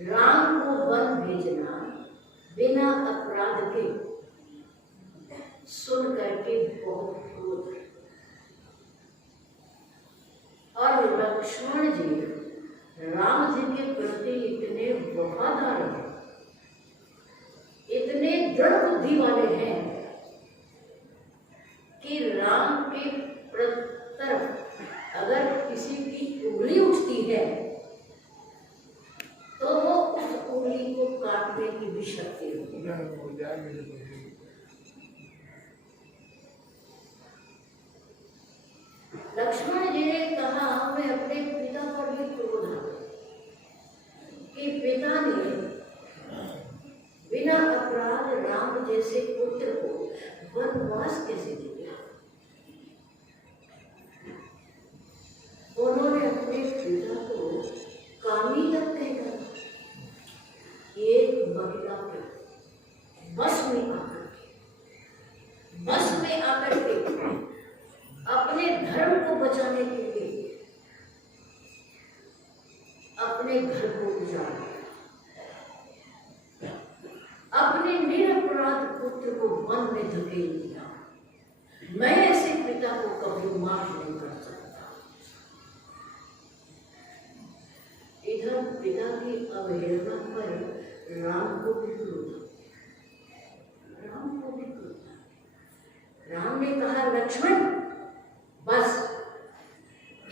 राम को वन भेजना बिना अपराध के सुन करके बहुत क्रोध। और लक्ष्मण जी राम जी के प्रति इतने वफादार हैं, इतने दृढ़ बुद्धि वाले हैं कि राम के तरफ अगर किसी की उंगली उठती है तो वो उस उंगली को काटने की भी शक्ति होती है। लक्ष्मण जी ने कहा मैं अपने पिता पर भी क्रोध है कि पिता ने बिना अपराध राम जैसे पुत्र को वनवास कैसे दिया। उन्होंने अपने पिता को कामी तक कहकर एक महिला के बस में आकर के अपने धर्म को बचाने के लिए अपने घर को उजाड़ा, अपने निरपराध पुत्र को वन में धकेल दिया। मैं ऐसे पिता को कभी माफ नहीं कर सकता। इधर पिता की अवहेलना पर राम को भी क्रोध। राम ने कहा लक्ष्मण बस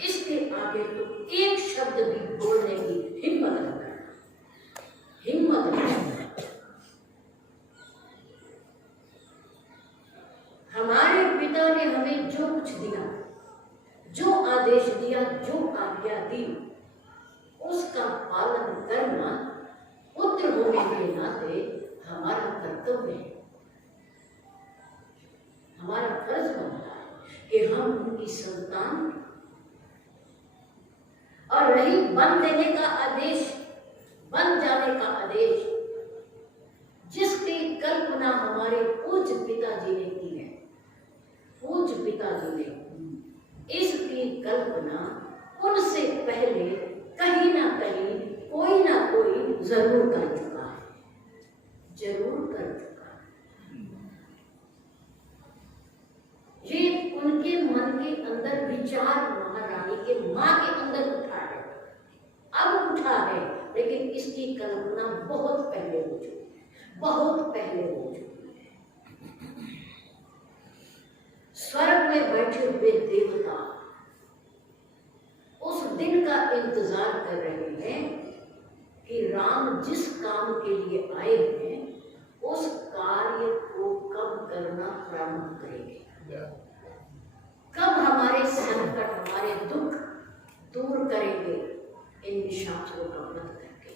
इसके आगे तो एक शब्द भी बोलने की हिम्मत न करना। हमारे पिता ने हमें जो कुछ दिया, जो आदेश दिया, जो आज्ञा दी, उसका पालन करना पुत्र होने के नाते हमारा कर्तव्य है, हमारा फर्ज बनता है कि हम उनकी संतान। और रही बन देने का आदेश, बन जाने का आदेश, जिसकी कल्पना हमारे पूज्य पिताजी ने की है, पूज्य पिताजी ने इसकी कल्पना उनसे पहले कहीं ना कहीं कोई ना कोई जरूर कर चुका है, जरूर कर चुका है। ये उनके मन के अंदर विचार महारानी के मां के अंदर उठा है, अब उठा है, लेकिन इसकी कल्पना बहुत पहले हो चुकी है, बहुत पहले हो चुकी है। स्वर्ग में बैठे हुए देवता उस दिन का इंतजार कर रहे हैं कि राम जिस काम के लिए आए हैं उस कार्य को कब करना प्रारंभ करेंगे, कब हमारे संकट, हमारे दुख दूर करेंगे इन निशाचरों का वध करके,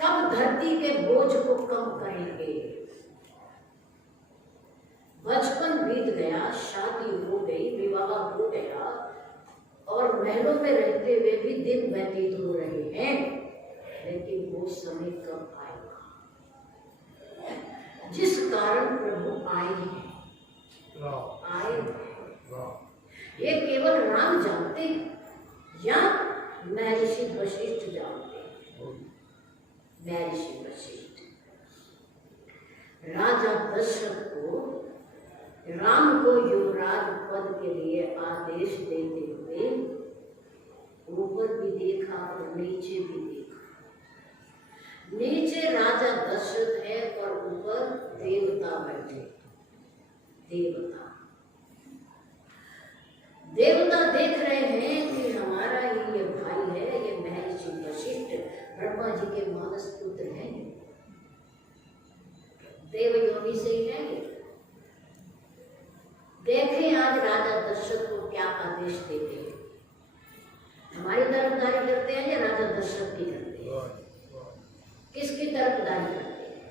कब धरती के बोझ को कम करेंगे। बचपन बीत गया, शादी हो गई, विवाह हो गया और महलों में रहते हुए भी दिन व्यतीत हो रहे हैं, लेकिन वो समय कब आएगा जिस कारण प्रभु आए हैं। ये केवल राम जानते हैं या महर्षि वशिष्ठ जानते हैं। महर्षि वशिष्ठ राजा दशरथ को, राम को युवराज पद के लिए आदेश देते हुए ऊपर भी देखा और नीचे भी देखा। नीचे राजा दशरथ है और ऊपर देवता बैठे। देवता देख रहे हैं कि हमारा ये भाई है, ये महर्षि वशिष्ठ ब्रह्मा जी के मानस पुत्र हैं, देवयोनि से ही है। देखें आज राजा दशरथ को क्या आदेश देते हैं। हमारी तरफदारी करते हैं या राजा दशरथ की करते हैं? किसकी तरफदारी करते हैं?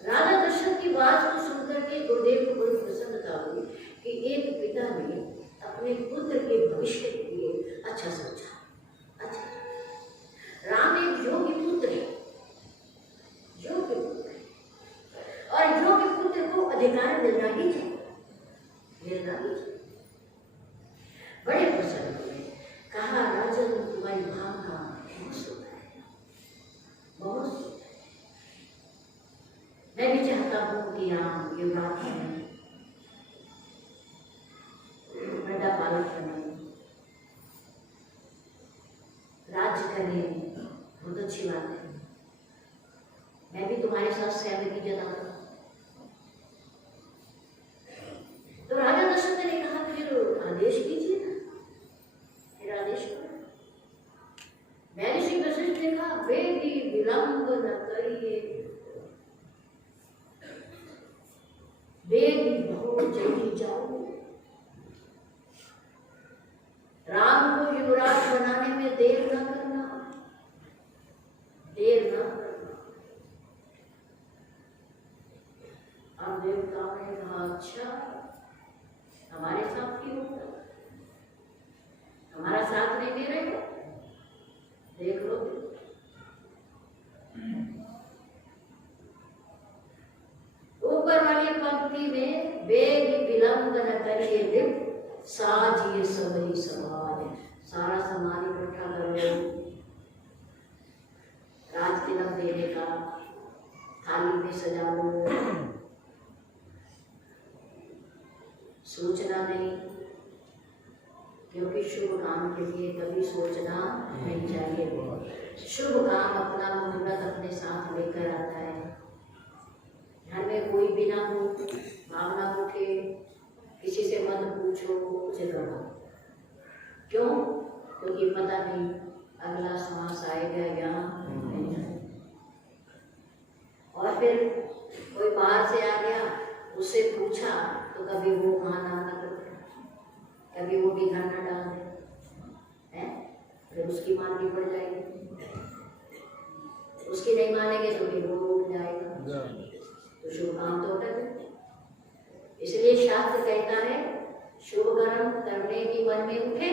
राजा दशरथ की बात को सुनकर के गुरुदेव को बड़ी प्रसन्नता हुई कि एक पिता ने अपने पुत्र के भविष्य के लिए अच्छा सोचा। अच्छा, राम एक योग्य पुत्र है, योग्य पुत्र है, और योग्य पुत्र को अधिकार मिलना ही चाहिए, मिलना ही चाहिए। बड़े प्रसन्न हुए, कहा राजन तुम्हारी भावना बहुत सुंदर है, बहुत सुंदर है। मैं भी चाहता हूँ कि आप युवराज में वृद्धा पालक बने, राज्य करें, बहुत अच्छी बात है। मैं भी तुम्हारे साथ सहमति जताता हूँ। तो राजा दशरथ ने कहा फिर आदेश कीजिए ना, फिर आदेश करो। महर्षि वशिष्ठ ने कहा वेगी विलंब न करिए, वेगी बहुत जल्दी जाओ, राम को युवराज बनाने में देर न करना, देर न करना। अब देवताओं ने कहा अच्छा हमारे साथ क्यों होगा, हमारा साथ नहीं दे रहे हो, देख लो। ऊपर वाली पंक्ति में वेग विलंब न करिए लिप साजिए सबरी समाज, सारा समाज इकट्ठा कर लो, राज तिलक देने का थाली में सजा लो, सोचना नहीं, क्योंकि शुभ काम के लिए कभी सोचना नहीं चाहिए। शुभ काम अपना मुहूर्त अपने साथ लेकर आता है। घर में कोई बिना हो, भावना उठे, किसी से मत पूछो, उसे करो। क्यों? क्योंकि पता नहीं अगला श्वास आएगा या नहीं। और फिर कोई बाहर से आ गया, उससे पूछा तो कभी वो हाँ ना कर दे, कभी वो भी घर न डाल दे, हैं? फिर उसकी माननी पड़ जाएगी, उसकी नहीं मानेंगे तो फिर वो उठ जाएगा, तो शुभ काम तो कर दे। इसलिए शास्त्र कहता है शुभ कर्म करने की मन में उठे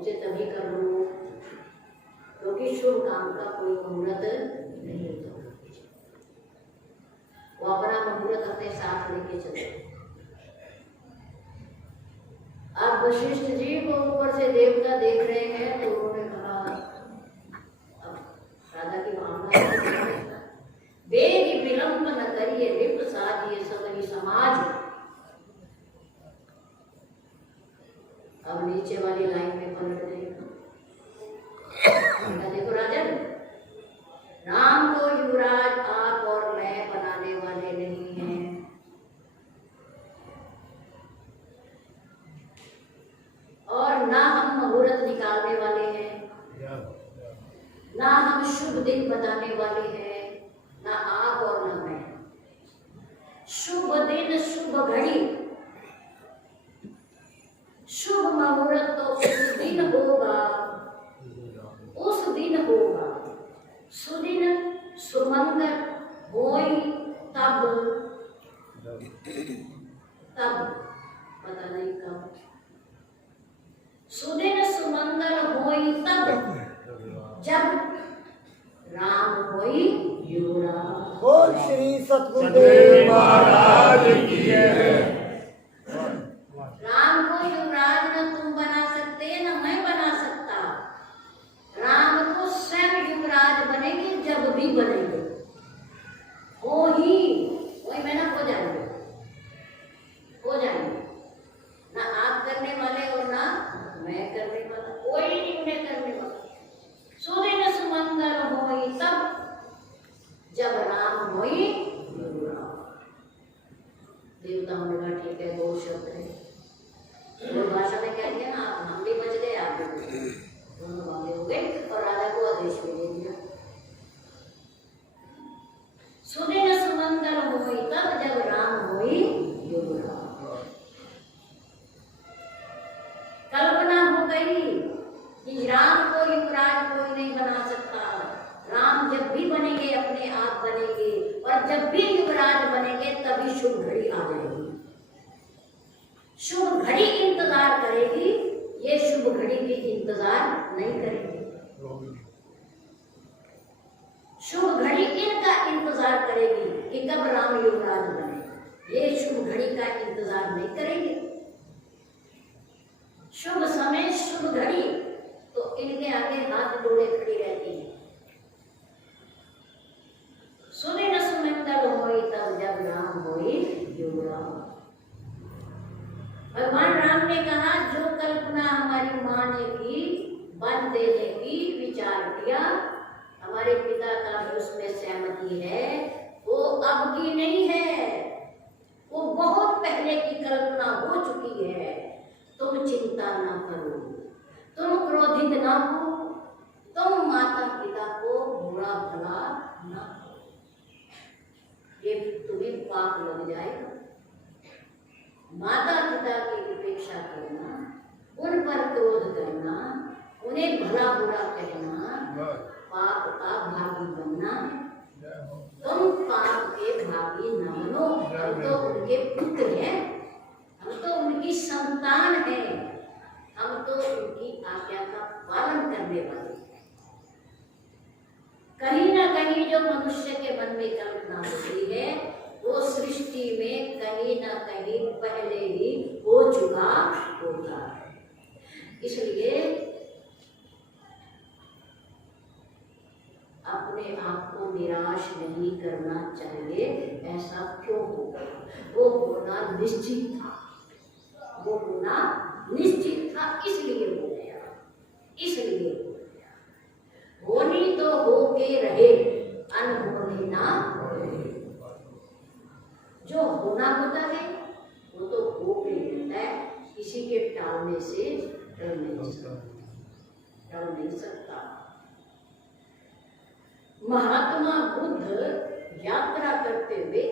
उसे तभी कर लो, क्योंकि शुभ काम का कोई मुहूर्त नहीं होता, वो अपना मुहूर्त अपने साथ लेके चले। अब वशिष्ठ जी को ऊपर से देवता देख रहे हैं तो उन्होंने कहा, अब राजा की भावना, वेग विलंब न करिए लिप साजिए सबरी समाज। अब नीचे वाली लाइन में पलट देगा, देखो राजन, राम को युवराज आप और मैं बनाने वाले नहीं हैं, और ना हम मुहूर्त निकालने वाले हैं, ना हम शुभ दिन बताने वाले हैं, ना आप और ना मैं। शुभ दिन, शुभ घड़ी, शुभ मुहूर्त तो उस दिन होगा, उस दिन होगा, सुदिन सुमंगल होई तब, तब पता नहीं कब, सुदिन सुमंगल होई तब जब राम होई युवराज। बोल श्री सतगुरुदेव महाराज की जय। राम को युवराज न तुम बना सकते न मैं बना सकता, राम को स्वयं युवराज बनेंगे जब भी बनेंगे, हो ही वही मैं ना हो जाएंगे, हो जाएंगे, ना आप करने वाले और ना मैं करने वाला, कोई नहीं उन्हें करने वाला। सुदिन सुमंगल होई तब जब राम होई युवराज। देवताओं ने कहा ठीक है, दो शब्द है, दो भाषा में कह दिया ना, आप हम भी बच गए, आप भी बच गए, दोनों बातें हो गई और राजा को आदेश भी दे दिया। सुदिन सुमंगल होई तब जब राम होई युवराज। कल्पना हो गई कि राम को युवराज कोई नहीं बना सकता, राम जब भी बनेंगे अपने आप बनेंगे, और जब भी युवराज बनेंगे तभी शुभ घड़ी आ जाएगी, शुभ घड़ी इंतजार करेगी, ये शुभ घड़ी भी इंतजार नहीं करेगी, शुभ घड़ी इनका इंतजार करेगी कि कब राम युवराज बने, ये शुभ घड़ी का इंतजार नहीं करेंगे। शुभ समय शुभ घड़ी तो इनके आगे हाथ हाथ जोड़े खड़ी रहती है। सुने न सुमंदर होई तब जब राम होई जोड़ा। भगवान राम ने कहा जो कल्पना हमारी माँ ने की, वन देने की विचार किया, हमारे पिता का भी उसमें सहमति है, वो अब की नहीं है, वो बहुत पहले की कल्पना हो चुकी है। तुम चिंता ना करो, तुम क्रोधित ना हो, तुम माता पिता को बुरा भला ना करो, ये तुम्हें पाप लग जाएगा। माता पिता की उपेक्षा करना, उन पर क्रोध करना, उन्हें भला बुरा कहना, पाप का भागी बनना है। तुम पाप के भागी न बनो, हम तो उनके पुत्र हैं, हम तो उनकी संतान हैं, हम तो उनकी आज्ञा का पालन करने वाले हैं। कहीं ना कहीं जो मनुष्य के मन में कल्पना होती है, वो सृष्टि में कहीं ना कहीं पहले ही हो चुका होता है। इसलिए अपने आप को निराश नहीं करना चाहिए। ऐसा क्यों होगा? वो होना निश्चित था, वो होना निश्चित था, इसलिए हो गया, इसलिए हो गया। होनी तो होके रहे, अनहोनी ना होए। जो होना होता है वो तो हो के रहता है, किसी के टालने से टल नहीं सकता। महात्मा बुद्ध यात्रा करते हुए